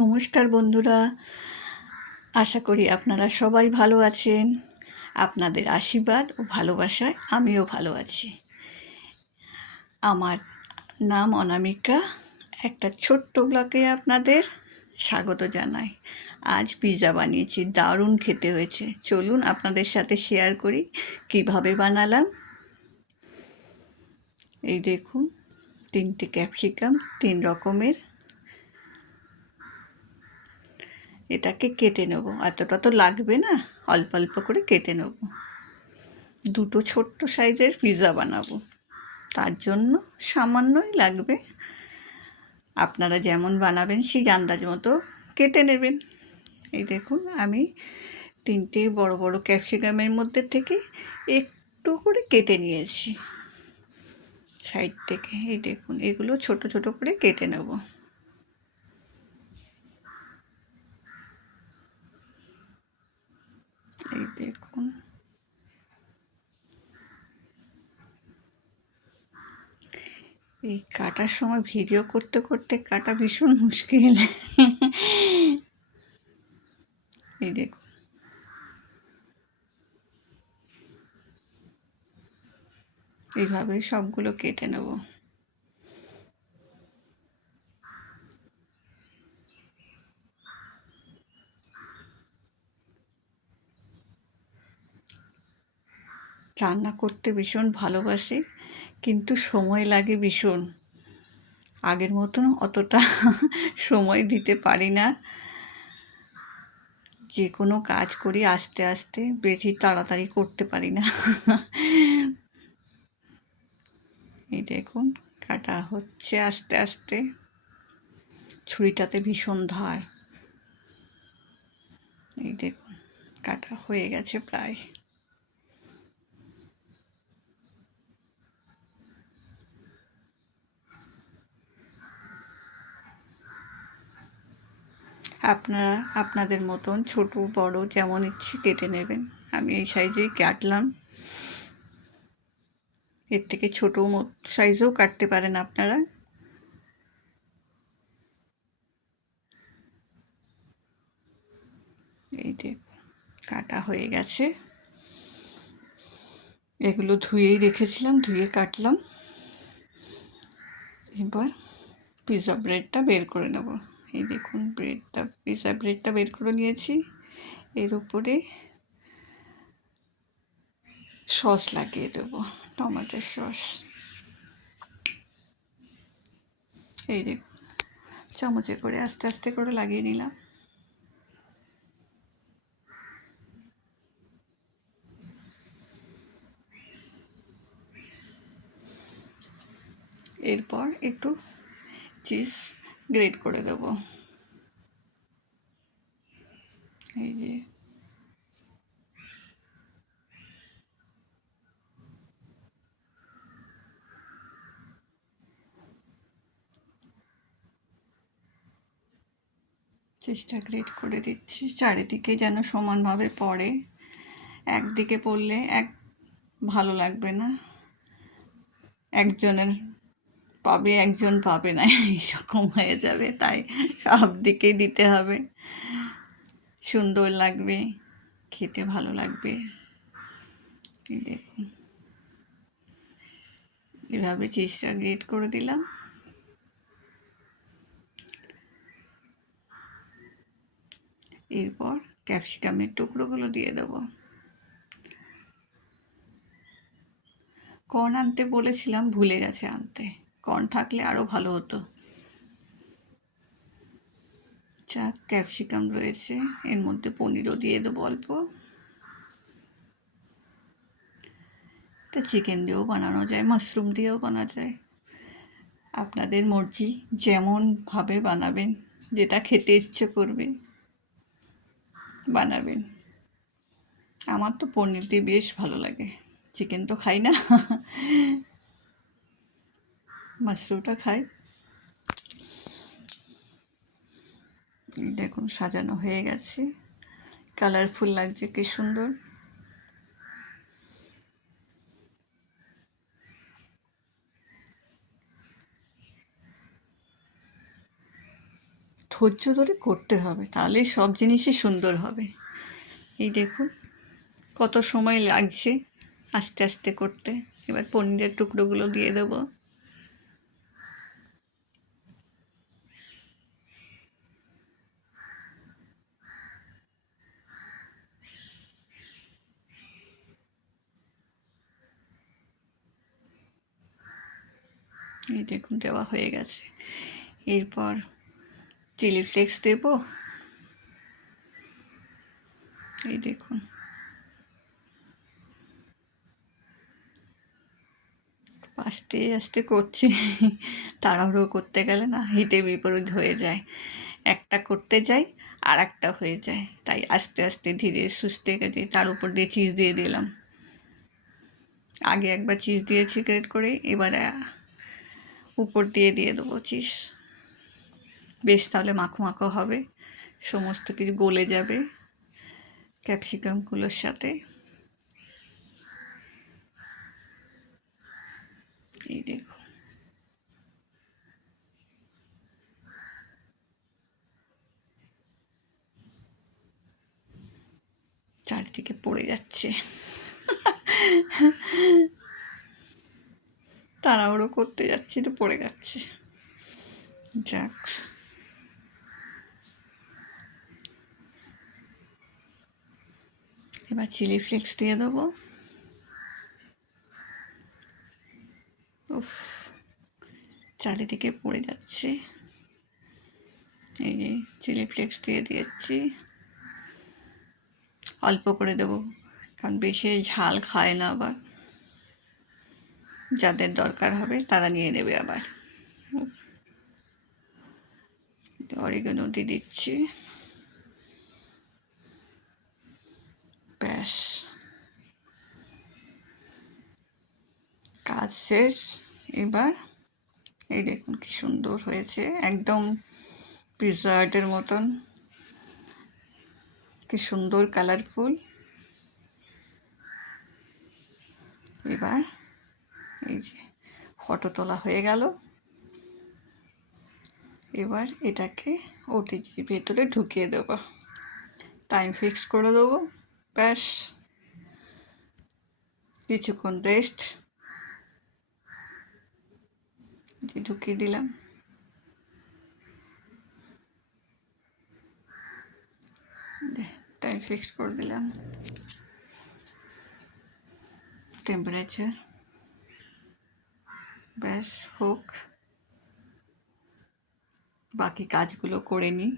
নমস্কার বন্ধুরা, আশা করি আপনারা সবাই ভালো আছেন। আপনাদের আশীর্বাদ ও ভালোবাসায় আমিও ভালো আছি। আমার নাম অনামিকা। একটা ছোট্ট ব্লগে আপনাদের স্বাগত জানাই। আজ পিৎজা বানিয়েছি, দারুণ খেতে হয়েছে। চলুন আপনাদের সাথে শেয়ার করি কিভাবে বানালাম। এই দেখুন, 3টে ক্যাপসিকাম, 3 রকমের। এটাকে কেটে নেব, এতটা তো লাগবে না, অল্প অল্প করে কেটে নেব। 2টো ছোট্ট সাইজের পিৎজা বানাবো, তার জন্য সামান্যই লাগবে। আপনারা যেমন বানাবেন সেই আন্দাজ মতো কেটে নেবেন। এই দেখুন, আমি 3টে বড় বড় ক্যাপসিকামের মধ্যে থেকে একটু করে কেটে নিয়েছি সাইড থেকে। এই দেখুন, এগুলো ছোট ছোট করে কেটে নেব। এই দেখুন, এই কাটার সময় ভিডিও করতে করতে কাটা ভীষণ মুশকিল। এই দেখুন, এইভাবে সবগুলো কেটে নেব। রান্না করতে ভীষণ ভালোবাসি, কিন্তু সময় লাগে ভীষণ। আগের মতন অতটা সময় দিতে পারি না। যে কোনো কাজ করি আস্তে আস্তে, বেশি তাড়াতাড়ি করতে পারি না। এই দেখুন, কাটা হচ্ছে আস্তে আস্তে। ছুরিটাতে ভীষণ ধার। এই দেখুন, কাটা হয়ে গেছে প্রায়। আপনারা আপনাদের মতন ছোট বড় যেমন ইচ্ছে কেটে নেবেন। আমি এই সাইজেই কাটলাম। এর থেকে ছোটো সাইজেও কাটতে পারেন আপনারা। এই দেখুন, কাটা হয়ে গেছে। এগুলো ধুয়েই রেখেছিলাম, ধুয়ে কাটলাম। এবার পিৎজা ব্রেডটা বের করে নেব। এই দেখুন, পিৎজা ব্রেডটা বের করে নিয়েছি। এর উপরে সস লাগিয়ে দেবো, টমেটোর সস। এই দেখুন, চামচে করে আস্তে আস্তে করে লাগিয়ে নিলাম। এরপর একটু চিজ গ্রেট করে দেব। এই যে, চিজটা গ্রেট করে দিচ্ছি, চারিদিকে যেন সমানভাবে পড়ে। একদিকে পড়লে ভালো লাগবে না, একজনের পাবে একজন পাবে না, এইরকম হয়ে যাবে। তাই সব দিকেই দিতে হবে, সুন্দর লাগবে, খেতে ভালো লাগবে। এই দেখুন, এভাবে চিজটা গ্রেট করে দিলাম। এরপর ক্যাপসিকামের টুকরোগুলো দিয়ে দেবো। কর্ন আনতে বলেছিলাম, ভুলে গেছে আনতে। কর্ন থাকলে আরও ভালো হতো। ক্যাপসিকাম রয়েছে, এর মধ্যে পনিরও দিয়ে দেবো অল্প। এটা চিকেন দিয়েও বানানো যায়, মাশরুম দিয়েও বানানো যায়। আপনাদের মর্জি, যেমনভাবে বানাবেন, যেটা খেতে ইচ্ছে করবে বানাবেন। আমার তো পনির দিয়ে বেশ ভালো লাগে, চিকেন তো খাই না, মাশরুমটা খাই। দেখুন, সাজানো হয়ে গেছে, কালারফুল লাগছে, কি সুন্দর। ধৈর্য ধরে করতে হবে, তাহলেই সব জিনিসই সুন্দর হবে। এই দেখুন কত সময় লাগছে আস্তে আস্তে করতে। এবার পনিরের টুকরোগুলো দিয়ে দেবো। এই দেখুন দেওয়া হয়ে গেছে। এরপর চিলি ফ্লেক্স দেব। এই দেখুন আস্তে আস্তে করছি, তাড়াহুড়ো করতে গেলে না হিতে বিপরীত হয়ে যায়, একটা করতে যাই আর একটা হয়ে যায়, তাই আস্তে আস্তে ধীরে সুস্থে গেছে। তার উপর দিয়ে চিজ দিয়ে দিলাম। আগে একবার চিজ দিয়েছি গ্রেট করে, এবারে উপর দিয়ে দেবো চিজ। বেশ তাহলে মাখো মাখো হবে, সমস্ত কিছু গলে যাবে ক্যাপসিকামগুলোর সাথে। এই দেখুন চারদিকে পড়ে যাচ্ছে, তাড়াহুড়ো করতে যাচ্ছি তো পড়ে যাচ্ছে। যাক, এবার চিলি ফ্লেক্স দিয়ে দেবো। উফ, চারিদিকে পড়ে যাচ্ছে। এই যে চিলি ফ্লেক্স দিয়ে দিয়েছি, অল্প করে দেবো, কারণ বেশি ঝাল খায় না আবার। যাদের দরকার হবে তারা নিয়ে নেবে। আবার অরিগানো দিয়ে দিচ্ছি। ব্যাস কাজ শেষ। এবার এই দেখুন কি সুন্দর হয়েছে, একদম পিৎজা হাটের মতন, কি সুন্দর কালারফুল। এবার এই যে ফটো তোলা হয়ে গেল। এবার এটাকে ওটিজির ভেতরে ঢুকিয়ে দেবো, টাইম ফিক্স করে দেবো। ব্যাস কিছুক্ষণ রেস্ট ঢুকিয়ে দিলাম। টাইম ফিক্স করে দিলাম, টেম্পারেচার। ব্যাস হোক, বাকি কাজগুলো করে নিই।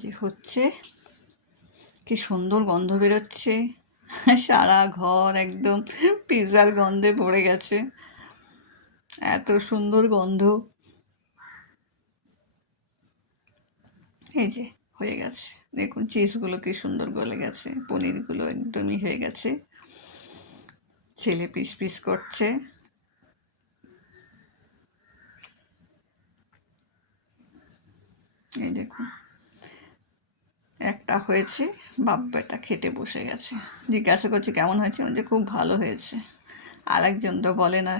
যে হচ্ছে, কি সুন্দর গন্ধ বেরোচ্ছে, সারা ঘর একদম পিৎজার গন্ধে ভরে গেছে, এত সুন্দর গন্ধ। এই যে হয়ে গেছে, দেখুন চিজগুলো কি সুন্দর গলে গেছে, পনিরগুলো একদমই হয়ে গেছে। ছেলে পিস পিস করছে। এই দেখুন একটা হয়েছে, বাপ বেটা খেতে বসে গেছে। জিজ্ঞাসা করছি কেমন হয়েছে, যে খুব ভালো হয়েছে। আর একজন তো বলে না,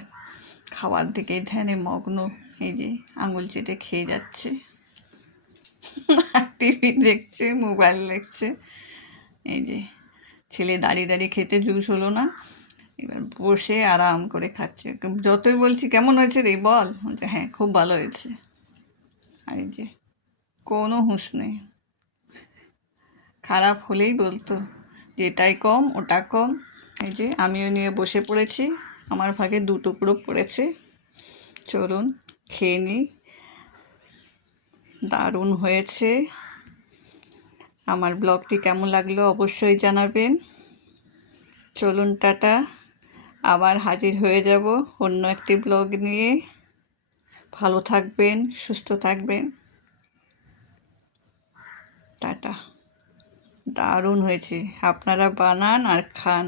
খাওয়ার দিকে ধ্যানে মগ্ন, এই যে আঙুল চেটে খেয়ে যাচ্ছে, টিভি দেখছে, মোবাইল দেখছে। এই যে ছেলে দাঁড়িয়ে দাঁড়িয়ে খেতে জুস হলো না, এবার বসে আরাম করে খাচ্ছে। যতই বলছি কেমন হয়েছে রে বল, বলছে হ্যাঁ খুব ভালো হয়েছে। আর এই যে কোনো হুঁশ নেই, খারাপ হলেই বলতো যে এটাই কম ওটা কম। এই যে আমিও নিয়ে বসে পড়েছি, আমার ভাগে 2 টুকরো পড়েছে। চলুন খেয়ে নিই। দারুণ হয়েছে। আমার ব্লগটি কেমন লাগলো অবশ্যই জানাবেন। চলুন টাটা, আবার হাজির হয়ে যাব অন্য একটি ব্লগ নিয়ে। ভালো থাকবেন, সুস্থ থাকবেন। টাটা। দারুণ হয়েছে, আপনারা বানান আর খান।